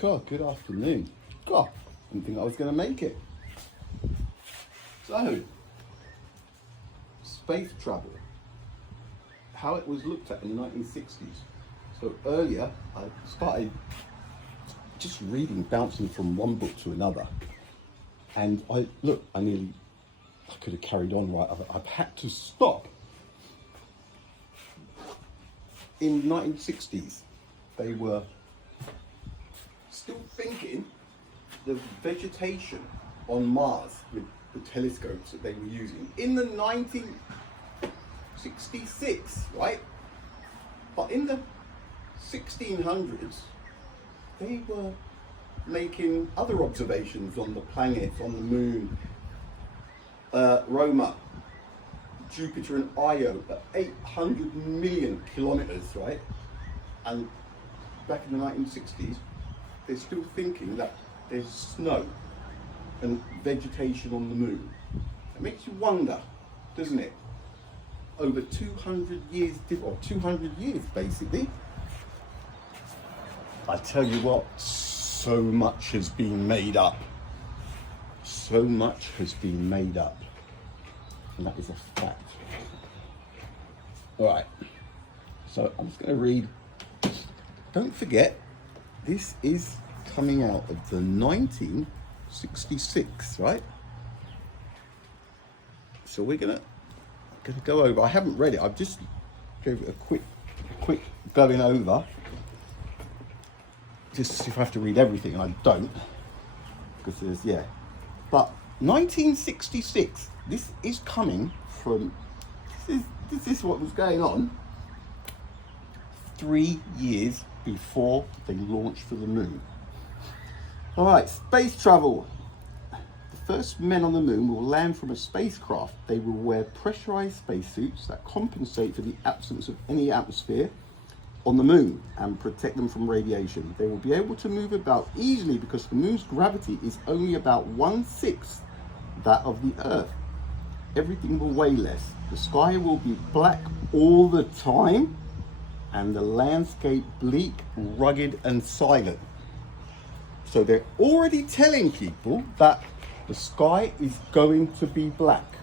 God, good afternoon. God, I didn't think I was going to make it. So, space travel. How it was looked at in the 1960s. So earlier, I started just reading, bouncing from one book to another. And I could have carried on, right? I've had to stop. In the 1960s, they were still thinking the vegetation on Mars with the telescopes that they were using in the 1966, right? But in the 1600s, they were making other observations on the planets, on the moon, Roma, Jupiter and Io at 800 million kilometers, right? And back in the 1960s, they're still thinking that there's snow and vegetation on the moon. It makes you wonder, doesn't it? Over 200 years, or 200 years basically. I tell you what, so much has been made up. So much has been made up. And that is a fact. All right, so I'm just going to read. Don't forget, this is coming out of the 1966, right? So we're gonna go over. I haven't read it. I've just gave it a quick going over, just to see if I have to read everything, and I don't, because there's But 1966. This is coming from. This is what was going on 3 years before they launched for the moon. All right, space travel. The first men on the moon will land from a spacecraft. They will wear pressurized spacesuits that compensate for the absence of any atmosphere on the moon and protect them from radiation. They will be able to move about easily because the moon's gravity is only about 1/6 that of the Earth. Everything will weigh less. The sky will be black all the time, and the landscape bleak, rugged, and silent. So they're already telling people that the sky is going to be black.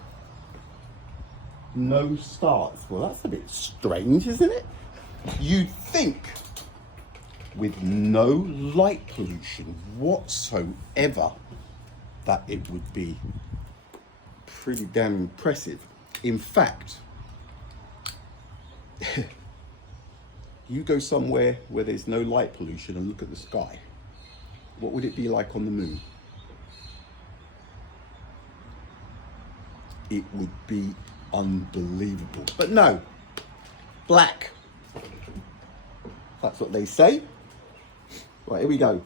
No stars. Well, that's a bit strange, isn't it? You'd think with no light pollution whatsoever that it would be pretty damn impressive. In fact, you go somewhere where there's no light pollution and look at the sky. What would it be like on the moon? It would be unbelievable. But no, black. That's what they say. Right, here we go.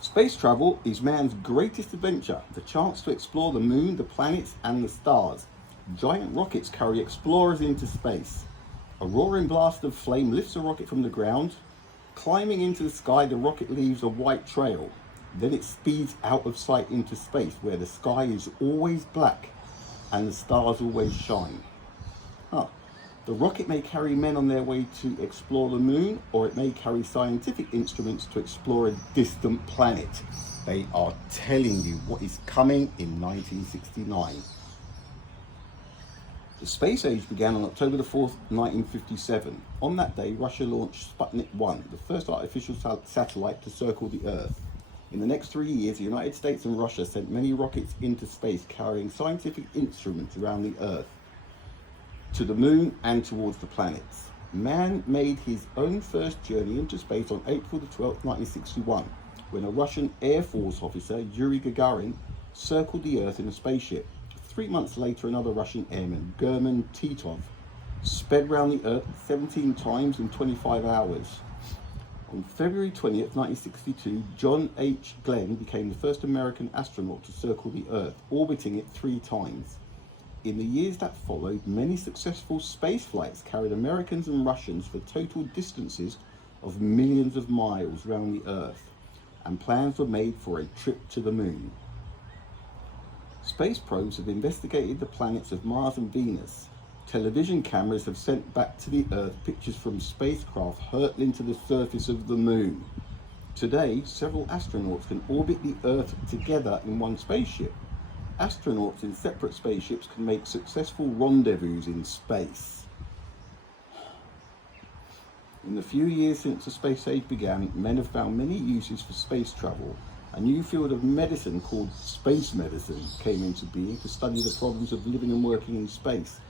Space travel is man's greatest adventure, the chance to explore the moon, the planets, and the stars. Giant rockets carry explorers into space. A roaring blast of flame lifts a rocket from the ground. Climbing into the sky, the rocket leaves a white trail. Then it speeds out of sight into space, where the sky is always black and the stars always shine. The rocket may carry men on their way to explore the moon, or it may carry scientific instruments to explore a distant planet. They are telling you what is coming in 1969. The space age began on October the 4th, 1957. On that day, Russia launched Sputnik 1, the first artificial satellite to circle the Earth. In the next 3 years, the United States and Russia sent many rockets into space carrying scientific instruments around the Earth, to the moon and towards the planets. Man made his own first journey into space on April the 12th, 1961, when a Russian Air Force officer, Yuri Gagarin, circled the Earth in a spaceship. 3 months later, another Russian airman, German Titov, sped round the Earth 17 times in 25 hours. On February 20th, 1962, John H. Glenn became the first American astronaut to circle the Earth, orbiting it 3 times. In the years that followed, many successful space flights carried Americans and Russians for total distances of millions of miles around the Earth, and plans were made for a trip to the moon. Space probes have investigated the planets of Mars and Venus. Television cameras have sent back to the Earth pictures from spacecraft hurtling to the surface of the moon. Today, several astronauts can orbit the Earth together in one spaceship. Astronauts in separate spaceships can make successful rendezvous in space. In the few years since the space age began, men have found many uses for space travel. A new field of medicine called space medicine came into being to study the problems of living and working in space.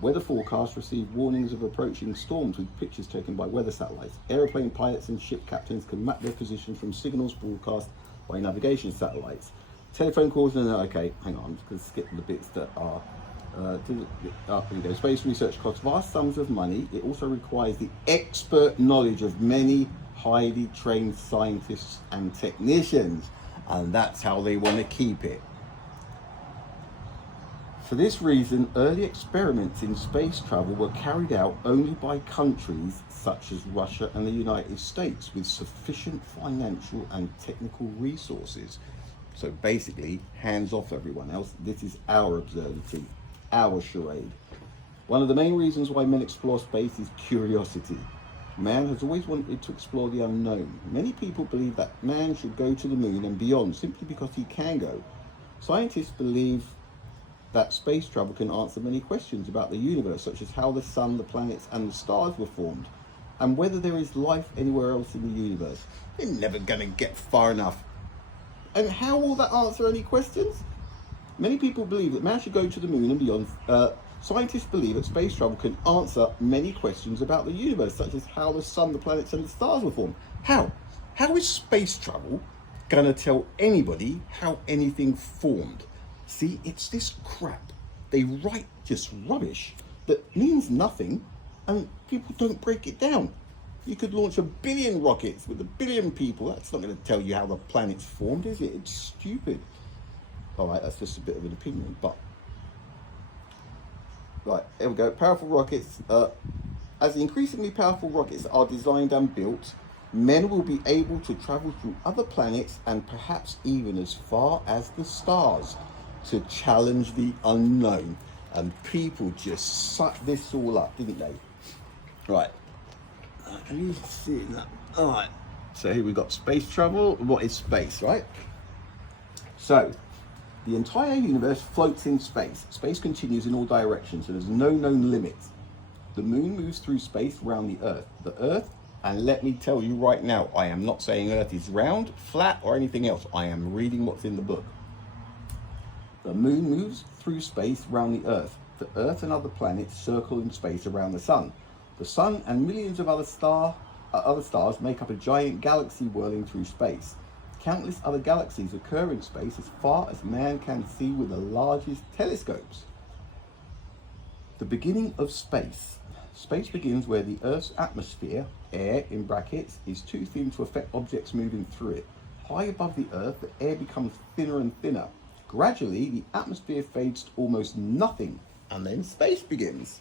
Weather forecasts receive warnings of approaching storms with pictures taken by weather satellites. Aeroplane pilots and ship captains can map their position from signals broadcast by navigation satellites. Telephone calls, okay, hang on, I'm just going to skip the bits that are here we go. Space research costs vast sums of money. It also requires the expert knowledge of many highly trained scientists and technicians, and that's how they want to keep it. For this reason, early experiments in space travel were carried out only by countries such as Russia and the United States with sufficient financial and technical resources. So basically, hands off everyone else. This is our observatory, our charade. One of the main reasons why men explore space is curiosity. Man has always wanted to explore the unknown. Many people believe that man should go to the moon and beyond simply because he can go. Scientists believe that space travel can answer many questions about the universe, such as how the sun, the planets, and the stars were formed, and whether there is life anywhere else in the universe. They're never going to get far enough. And how will that answer any questions? Many people believe that man should go to the moon and beyond. Scientists believe that space travel can answer many questions about the universe, such as how the sun, the planets, and the stars were formed. How? How is space travel going to tell anybody how anything formed? See, it's this crap. They write just rubbish that means nothing, and people don't break it down. You could launch 1 billion rockets with 1 billion people. That's not going to tell you how the planet's formed, is it? It's stupid. All right, that's just a bit of an opinion, but... Right, here we go. Powerful rockets. As increasingly powerful rockets are designed and built, men will be able to travel through other planets and perhaps even as far as the stars to challenge the unknown. And people just sucked this all up, didn't they? Right. Can you see that? All right. So here we've got space travel. What is space, right? So, the entire universe floats in space. Space continues in all directions, so there's no known limits. The moon moves through space around the Earth. The Earth, and let me tell you right now, I am not saying Earth is round, flat, or anything else. I am reading what's in the book. The moon moves through space around the Earth. The Earth and other planets circle in space around the sun. The sun and millions of other stars make up a giant galaxy whirling through space. Countless other galaxies occur in space as far as man can see with the largest telescopes. The beginning of space. Space begins where the Earth's atmosphere, air in brackets, is too thin to affect objects moving through it. High above the Earth, the air becomes thinner and thinner. Gradually, the atmosphere fades to almost nothing, and then space begins.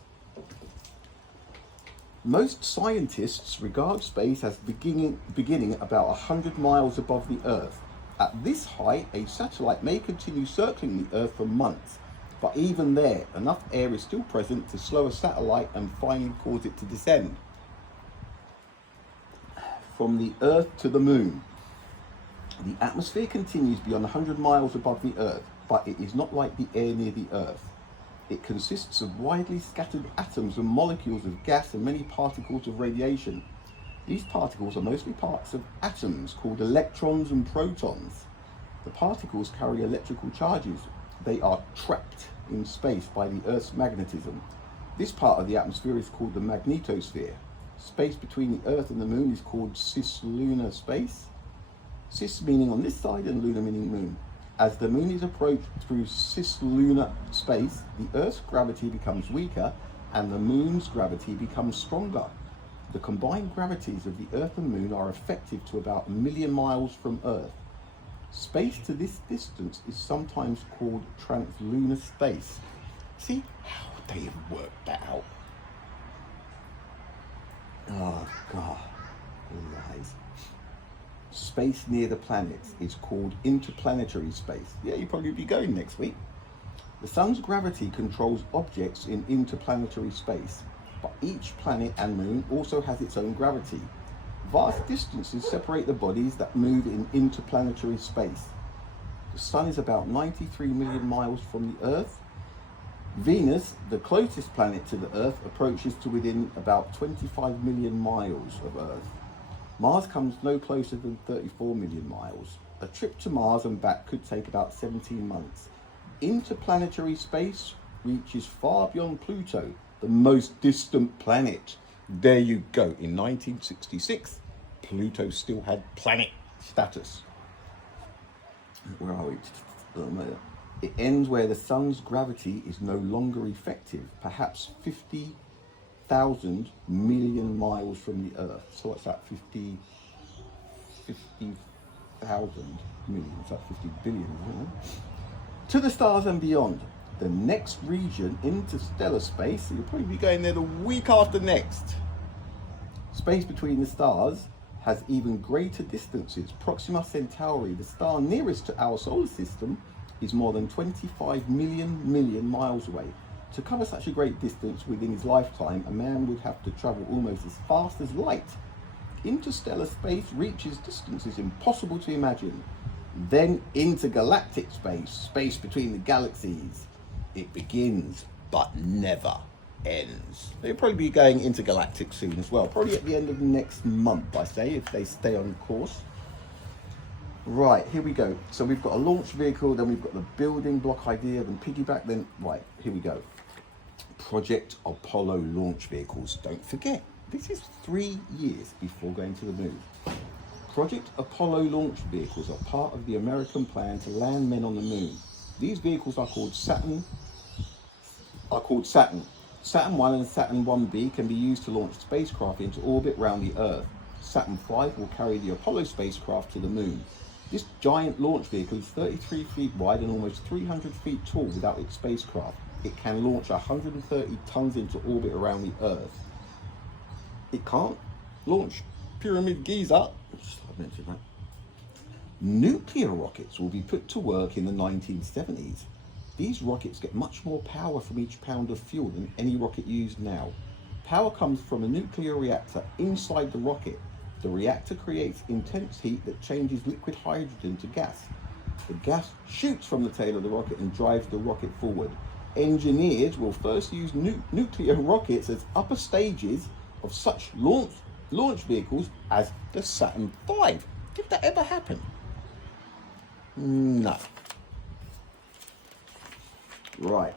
Most scientists regard space as beginning about 100 miles above the Earth. At this height, a satellite may continue circling the Earth for months, but even there, enough air is still present to slow a satellite and finally cause it to descend. From the Earth to the Moon. The atmosphere continues beyond 100 miles above the Earth, but it is not like the air near the Earth. It consists of widely scattered atoms and molecules of gas and many particles of radiation. These particles are mostly parts of atoms called electrons and protons. The particles carry electrical charges. They are trapped in space by the Earth's magnetism. This part of the atmosphere is called the magnetosphere. Space between the Earth and the Moon is called cislunar space. Cis meaning on this side and lunar meaning moon. As the moon is approached through cislunar space, the Earth's gravity becomes weaker and the moon's gravity becomes stronger. The combined gravities of the Earth and moon are effective to about 1 million miles from Earth. Space to this distance is sometimes called translunar space. See, how would they have worked that out? Oh, God. Lies. Space near the planets is called interplanetary space. Yeah, you'll probably be going next week. The sun's gravity controls objects in interplanetary space, but each planet and moon also has its own gravity. Vast distances separate the bodies that move in interplanetary space. The Sun is about 93 million miles from the Earth. Venus, the closest planet to the Earth, approaches to within about 25 million miles of Earth. Mars comes no closer than 34 million miles. A trip to Mars and back could take about 17 months. Interplanetary space reaches far beyond Pluto, the most distant planet. There you go. In 1966, Pluto still had planet status. Where are we? It ends where the sun's gravity is no longer effective, perhaps 50,000 million miles from the Earth. So what's that? 50,000 million. It's like 50 billion, isn't it? To the stars and beyond. The next region, interstellar space, so you'll probably be going there the week after next. Space between the stars has even greater distances. Proxima Centauri, the star nearest to our solar system, is more than 25 million miles away. To cover such a great distance within his lifetime, a man would have to travel almost as fast as light. Interstellar space reaches distances impossible to imagine. Then intergalactic space, space between the galaxies. It begins, but never ends. They'll probably be going intergalactic soon as well. Probably at the end of next month, I say, if they stay on course. Right, here we go. So we've got a launch vehicle, then we've got the building block idea, then piggyback, then, right, here we go. Project Apollo launch vehicles. Don't forget, this is 3 years before going to the moon. Project Apollo launch vehicles are part of the American plan to land men on the moon. These vehicles are called Saturn. Saturn 1 and Saturn 1B can be used to launch spacecraft into orbit around the Earth. Saturn 5 will carry the Apollo spacecraft to the moon. This giant launch vehicle is 33 feet wide and almost 300 feet tall without its spacecraft. It can launch 130 tons into orbit around the Earth. It can't launch Pyramid Giza. I mentioned that. Nuclear rockets will be put to work in the 1970s. These rockets get much more power from each pound of fuel than any rocket used now. Power comes from a nuclear reactor inside the rocket. The reactor creates intense heat that changes liquid hydrogen to gas. The gas shoots from the tail of the rocket and drives the rocket forward. Engineers will first use nuclear rockets as upper stages of such launch vehicles as the Saturn V. Did that ever happen? No. Right,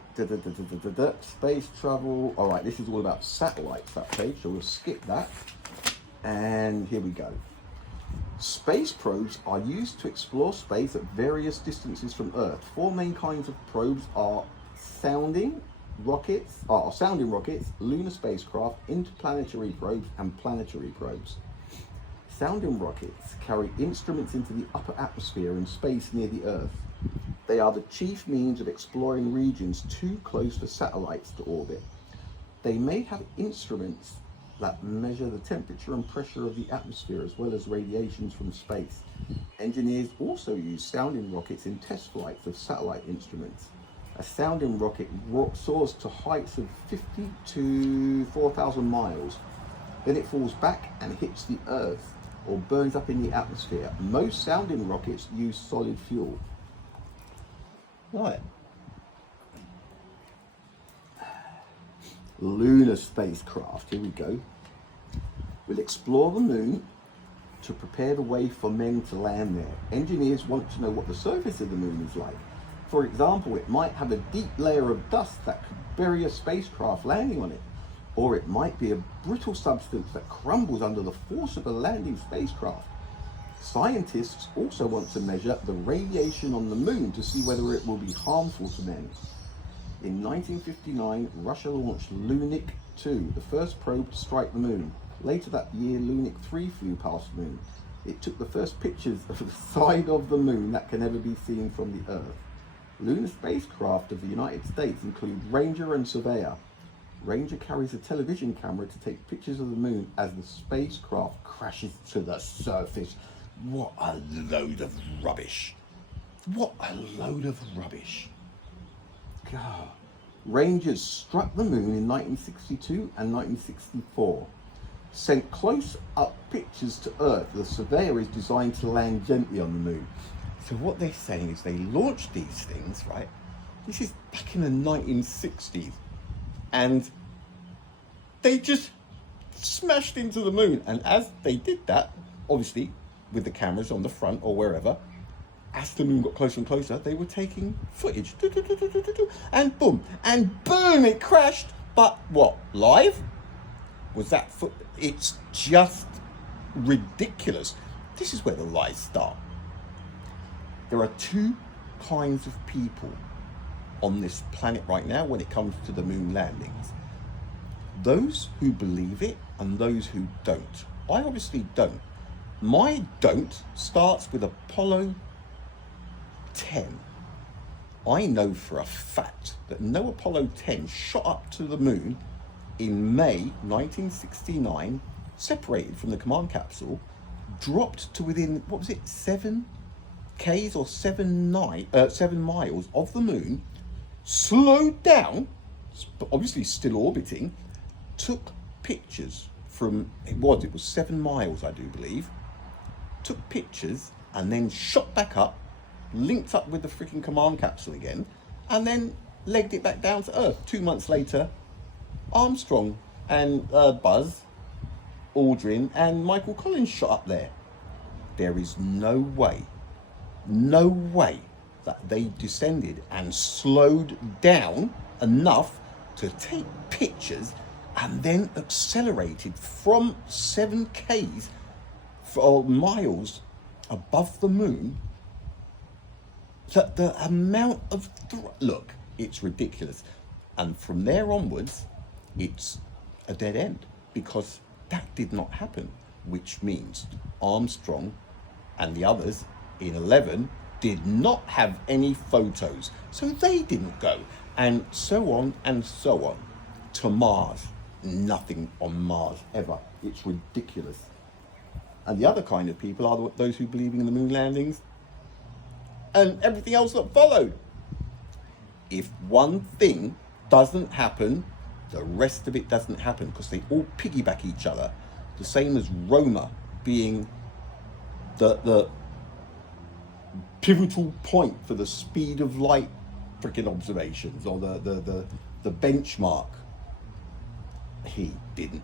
space travel. All right, this is all about satellites, that page, so we'll skip that. And here we go. Space probes are used to explore space at various distances from Earth. 4 main kinds of probes are sounding rockets, lunar spacecraft, interplanetary probes, and planetary probes. Sounding rockets carry instruments into the upper atmosphere and space near the Earth. They are the chief means of exploring regions too close for satellites to orbit. They may have instruments that measure the temperature and pressure of the atmosphere as well as radiations from space. Engineers also use sounding rockets in test flights of satellite instruments. A sounding rocket soars to heights of 50 to 4,000 miles. Then it falls back and hits the Earth or burns up in the atmosphere. Most sounding rockets use solid fuel. Right. Lunar spacecraft, here we go. We'll explore the moon to prepare the way for men to land there. Engineers want to know what the surface of the moon is like. For example, it might have a deep layer of dust that could bury a spacecraft landing on it. Or it might be a brittle substance that crumbles under the force of a landing spacecraft. Scientists also want to measure the radiation on the moon to see whether it will be harmful to men. In 1959, Russia launched Lunik 2, the first probe to strike the moon. Later that year, Lunik 3 flew past the moon. It took the first pictures of the side of the moon that can ever be seen from the Earth. Lunar spacecraft of the United States include Ranger and Surveyor. Ranger carries a television camera to take pictures of the moon as the spacecraft crashes to the surface. What a load of rubbish. What a load of rubbish. God. Rangers struck the moon in 1962 and 1964. sent close-up pictures to Earth. The surveyor is designed to land gently on the moon. So what they're saying is they launched these things, right? This is back in the 1960s. And they just smashed into the moon. And as they did that, obviously, with the cameras on the front or wherever, as the moon got closer and closer, they were taking footage. And boom, it crashed. But what, live? Was that it's just ridiculous. This is where the lies start. There are two kinds of people on this planet right now when it comes to the moon landings. Those who believe it and those who don't. I obviously don't. My don't starts with Apollo 10. I know for a fact that no Apollo 10 shot up to the moon in May 1969, separated from the command capsule, dropped to within, 7 Ks or 7 miles of the moon, slowed down, but obviously still orbiting, took pictures from, it was 7 miles, I do believe, took pictures and then shot back up, linked up with the freaking command capsule again, and then legged it back down to Earth. 2 months later, Armstrong and Buzz Aldrin and Michael Collins shot up there. There is no way that they descended and slowed down enough to take pictures and then accelerated from 7 Ks or miles above the moon. The amount of look, it's ridiculous. And from there onwards, it's a dead end, because that did not happen, which means Armstrong and the others in 11 did not have any photos, so they didn't go, and so on and so on. To Mars, nothing on Mars ever. It's ridiculous. And the other kind of people are those who believe in the moon landings and everything else that followed. If one thing doesn't happen, the rest of it doesn't happen, because they all piggyback each other. The same as Roma being the pivotal point for the speed of light freaking observations, or the benchmark. He didn't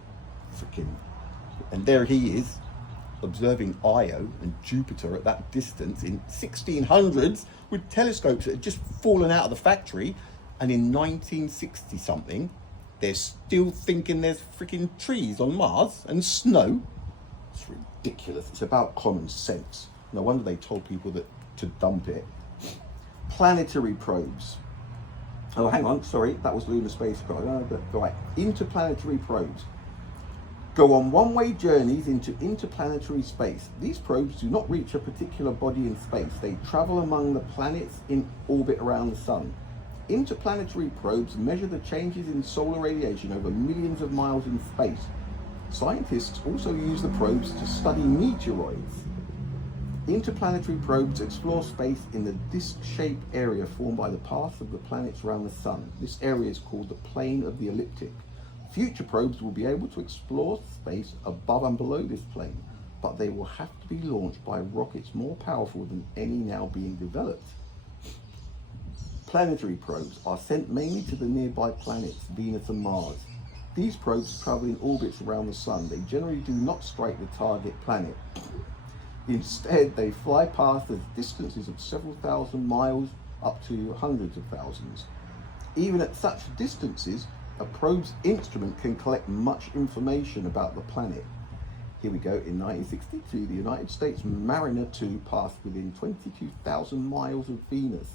freaking, and there he is observing Io and Jupiter at that distance in 1600s with telescopes that had just fallen out of the factory, and in 1960 something they're still thinking there's freaking trees on Mars and snow. It's ridiculous. It's about common sense. No wonder they told people that to dump it. Planetary probes. Oh, hang on, sorry, that was lunar spacecraft. Right, interplanetary probes go on one-way journeys into interplanetary space. These probes do not reach a particular body in space. They travel among the planets in orbit around the sun. Interplanetary probes measure the changes in solar radiation over millions of miles in space. Scientists also use the probes to study meteoroids. Interplanetary probes explore space in the disc-shaped area formed by the paths of the planets around the sun. This area is called the plane of the ecliptic. Future probes will be able to explore space above and below this plane, but they will have to be launched by rockets more powerful than any now being developed. Planetary probes are sent mainly to the nearby planets, Venus and Mars. These probes travel in orbits around the sun. They generally do not strike the target planet. Instead, they fly past at distances of several thousand miles up to hundreds of thousands. Even at such distances, a probe's instrument can collect much information about the planet. Here we go. In 1962, the United States Mariner 2 passed within 22,000 miles of Venus.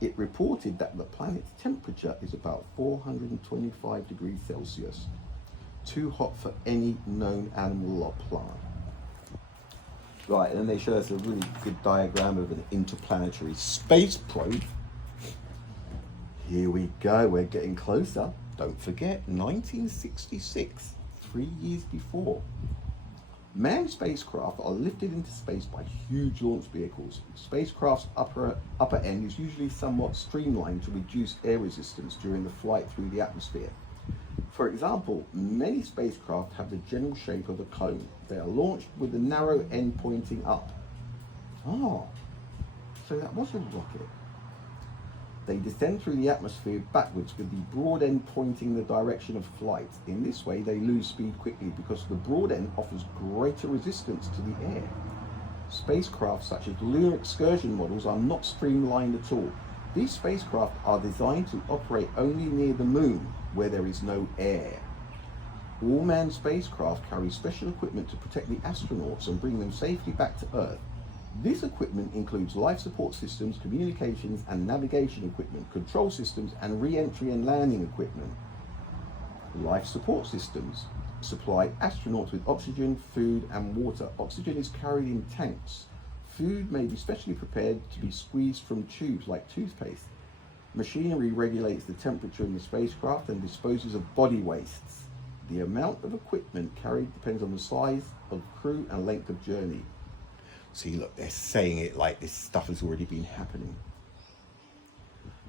It reported that the planet's temperature is about 425 degrees Celsius. Too hot for any known animal or plant. Right, and then they show us a really good diagram of an interplanetary space probe. Here we go, we're getting closer. Don't forget, 1966, 3 years before. Manned spacecraft are lifted into space by huge launch vehicles. Spacecraft's upper end is usually somewhat streamlined to reduce air resistance during the flight through the atmosphere. For example, many spacecraft have the general shape of a cone. They are launched with the narrow end pointing up. Ah, so that was a rocket. They descend through the atmosphere backwards with the broad end pointing the direction of flight. In this way, they lose speed quickly because the broad end offers greater resistance to the air. Spacecraft such as lunar excursion models are not streamlined at all. These spacecraft are designed to operate only near the moon, where there is no air. All manned spacecraft carry special equipment to protect the astronauts and bring them safely back to Earth. This equipment includes life support systems, communications and navigation equipment, control systems, and re-entry and landing equipment. Life support systems supply astronauts with oxygen, food, and water. Oxygen is carried in tanks. Food may be specially prepared to be squeezed from tubes like toothpaste. Machinery regulates the temperature in the spacecraft and disposes of body wastes. The amount of equipment carried depends on the size of crew and length of journey. See, look, they're saying it like this stuff has already been happening.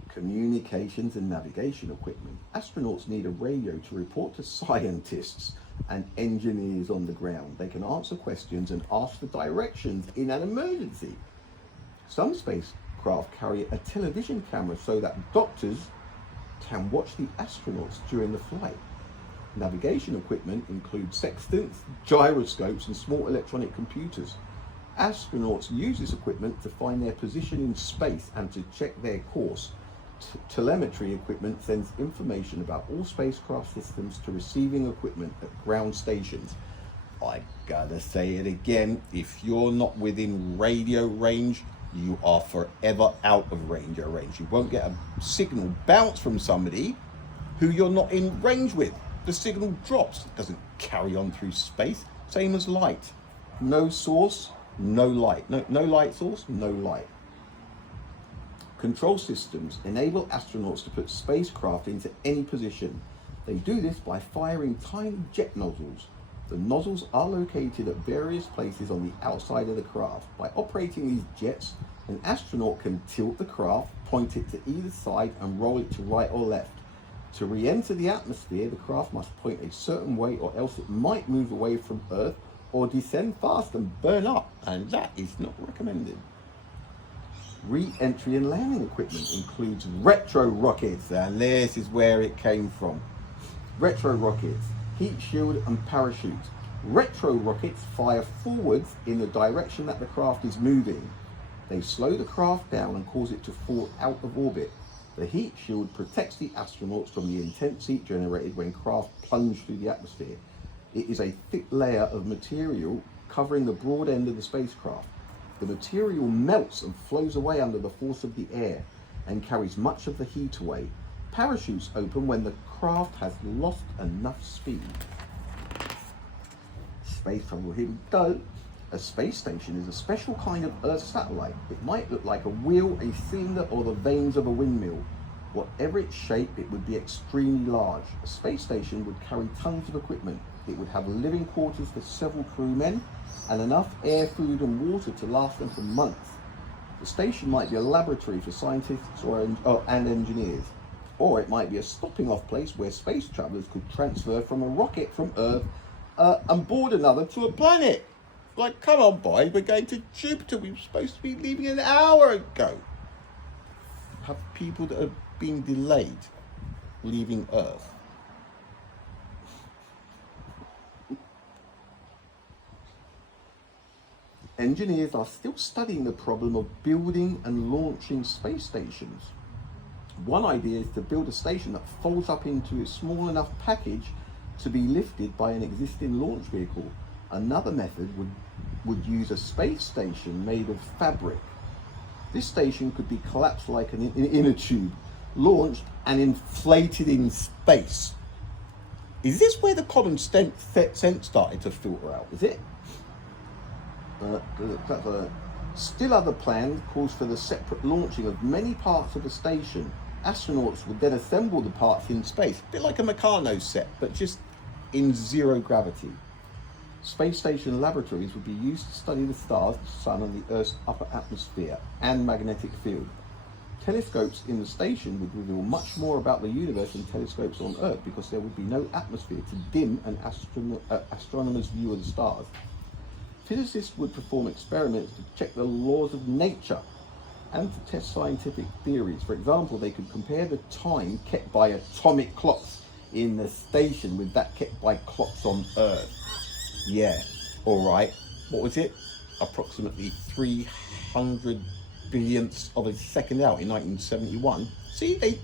Communications and navigation equipment. Astronauts need a radio to report to scientists and engineers on the ground. They can answer questions and ask for directions in an emergency. Some spacecraft carry a television camera so that doctors can watch the astronauts during the flight. Navigation equipment includes sextants, gyroscopes, and small electronic computers. Astronauts use this equipment to find their position in space and to check their course. Telemetry equipment sends information about all spacecraft systems to receiving equipment at ground stations. I gotta say it again, if you're not within radio range, you are forever out of radio range. You won't get a signal bounce from somebody who you're not in range with. The signal drops, it doesn't carry on through space. Same as light. No source, no light. No light source, no light. Control systems enable astronauts to put spacecraft into any position. They do this by firing tiny jet nozzles. The nozzles are located at various places on the outside of the craft. By operating these jets, an astronaut can tilt the craft, point it to either side, and roll it to right or left. To re-enter the atmosphere, the craft must point a certain way or else it might move away from Earth or descend fast and burn up, and that is not recommended. Re-entry and landing equipment includes retro rockets, and this is where it came from. Retro rockets, heat shield and parachute. Retro rockets fire forwards in the direction that the craft is moving. They slow the craft down and cause it to fall out of orbit. The heat shield protects the astronauts from the intense heat generated when craft plunge through the atmosphere. It is a thick layer of material covering the broad end of the spacecraft. The material melts and flows away under the force of the air and carries much of the heat away. Parachutes open when the craft has lost enough speed. Space travel, here we go. A space station is a special kind of Earth satellite. It might look like a wheel, a cylinder, or the vanes of a windmill. Whatever its shape, it would be extremely large. A space station would carry tons of equipment. It would have living quarters for several crewmen and enough air, food, and water to last them for months. The station might be a laboratory for scientists and engineers, or it might be a stopping off place where space travelers could transfer from a rocket from Earth and board another to a planet. Like, come on, boy, we're going to Jupiter. We were supposed to be leaving an hour ago. Have people that have been delayed leaving Earth. Engineers are still studying the problem of building and launching space stations. One idea is to build a station that folds up into a small enough package to be lifted by an existing launch vehicle. Another method would use a space station made of fabric. This station could be collapsed like an inner tube, launched and inflated in space. Is this where the common sense started to filter out? Is it? Still other plan calls for the separate launching of many parts of the station. Astronauts would then assemble the parts in space, a bit like a Meccano set, but just in zero gravity. Space station laboratories would be used to study the stars, the sun, and the Earth's upper atmosphere and magnetic field. Telescopes in the station would reveal much more about the universe than telescopes on Earth because there would be no atmosphere to dim an astronomer's view of the stars. Physicists would perform experiments to check the laws of nature and to test scientific theories. For example, they could compare the time kept by atomic clocks in the station with that kept by clocks on Earth. Yeah, all right. What was it? Approximately 300 billionths of a second out in 1971. See, they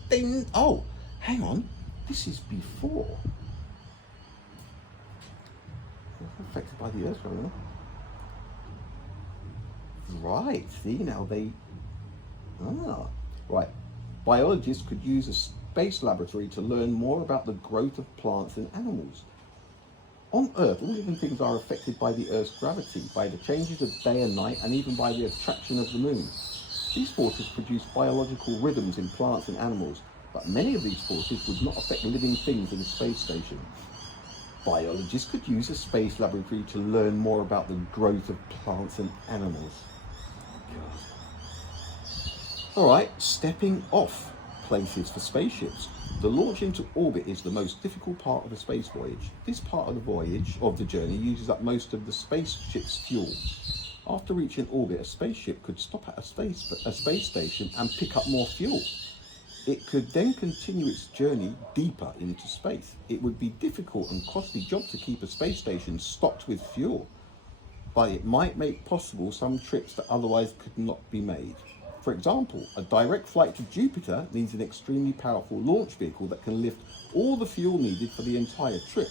oh, hang on. This is before. Affected by the Earth, right? Right, see, now right. Biologists could use a space laboratory to learn more about the growth of plants and animals. On Earth, all living things are affected by the Earth's gravity, by the changes of day and night, and even by the attraction of the moon. These forces produce biological rhythms in plants and animals, but many of these forces would not affect living things in the space station. Biologists could use a space laboratory to learn more about the growth of plants and animals. All right, stepping off places for spaceships. The launch into orbit is the most difficult part of a space voyage. This part of the journey uses up most of the spaceship's fuel. After reaching orbit, a spaceship could stop at a space station and pick up more fuel. It could then continue its journey deeper into space. It would be a difficult and costly job to keep a space station stocked with fuel, but it might make possible some trips that otherwise could not be made. For example, a direct flight to Jupiter needs an extremely powerful launch vehicle that can lift all the fuel needed for the entire trip.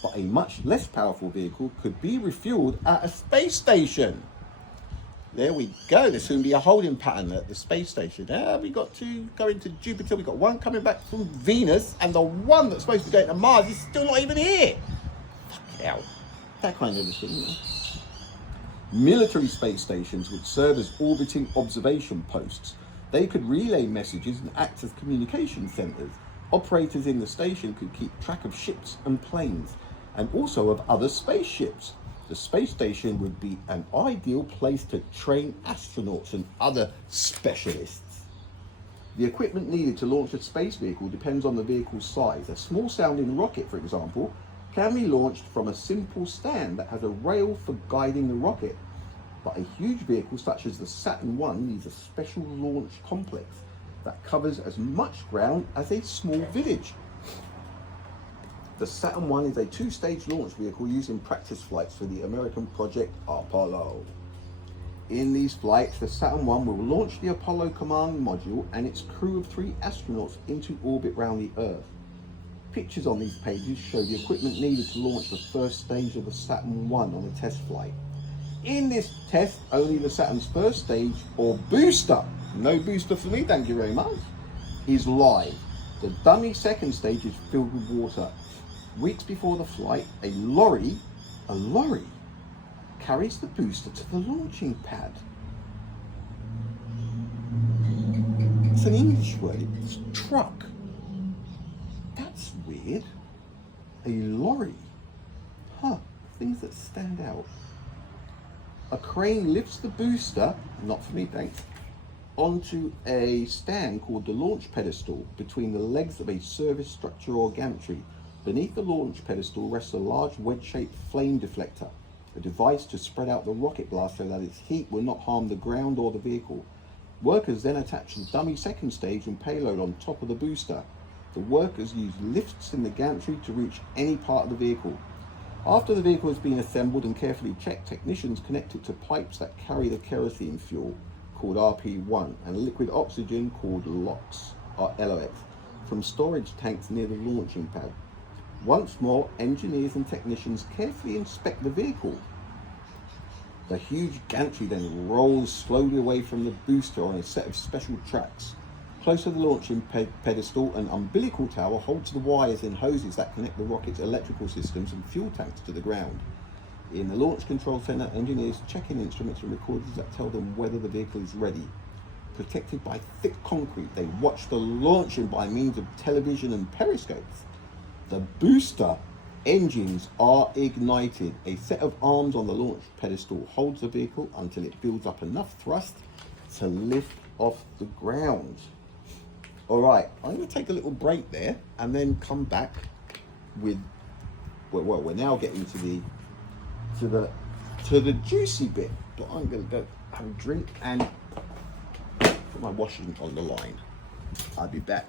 But a much less powerful vehicle could be refueled at a space station. There we go. There's soon be a holding pattern at the space station. We got to go into Jupiter. We've got one coming back from Venus, and the one that's supposed to go to Mars is still not even here. Fucking hell. That kind of a thing, you know? Military space stations would serve as orbiting observation posts. They could relay messages and act as communication centers. Operators in the station could keep track of ships and planes, and also of other spaceships. The space station would be an ideal place to train astronauts and other specialists. The equipment needed to launch a space vehicle depends on the vehicle's size. A small sounding rocket, for example, can be launched from a simple stand that has a rail for guiding the rocket. But a huge vehicle such as the Saturn I needs a special launch complex that covers as much ground as a small village. The Saturn I is a two-stage launch vehicle used in practice flights for the American project Apollo. In these flights, the Saturn I will launch the Apollo command module and its crew of 3 astronauts into orbit around the Earth. Pictures on these pages show the equipment needed to launch the first stage of the Saturn I on a test flight. In this test, only the Saturn's first stage, or booster, no booster for me, thank you very much, is live. The dummy second stage is filled with water. Weeks before the flight, a lorry carries the booster to the launching pad. It's an English word, it's truck. That's weird. A lorry. Things that stand out. A crane lifts the booster, not for me thanks, onto a stand called the launch pedestal between the legs of a service structure or gantry. Beneath the launch pedestal rests a large wedge-shaped flame deflector, a device to spread out the rocket blast so that its heat will not harm the ground or the vehicle. Workers then attach the dummy second stage and payload on top of the booster. The workers use lifts in the gantry to reach any part of the vehicle. After the vehicle has been assembled and carefully checked, technicians connect it to pipes that carry the kerosene fuel, called RP1, and liquid oxygen, called LOX, from storage tanks near the launching pad. Once more, engineers and technicians carefully inspect the vehicle. The huge gantry then rolls slowly away from the booster on a set of special tracks. Close to the launching pedestal, an umbilical tower holds the wires and hoses that connect the rocket's electrical systems and fuel tanks to the ground. In the Launch Control Center, engineers check in instruments and recorders that tell them whether the vehicle is ready. Protected by thick concrete, they watch the launching by means of television and periscopes. The booster engines are ignited. A set of arms on the launch pedestal holds the vehicle until it builds up enough thrust to lift off the ground. All right, I'm going to take a little break there and then come back with, well, we're now getting to the juicy bit, but I'm going to go have a drink and put my washing on the line. I'll be back.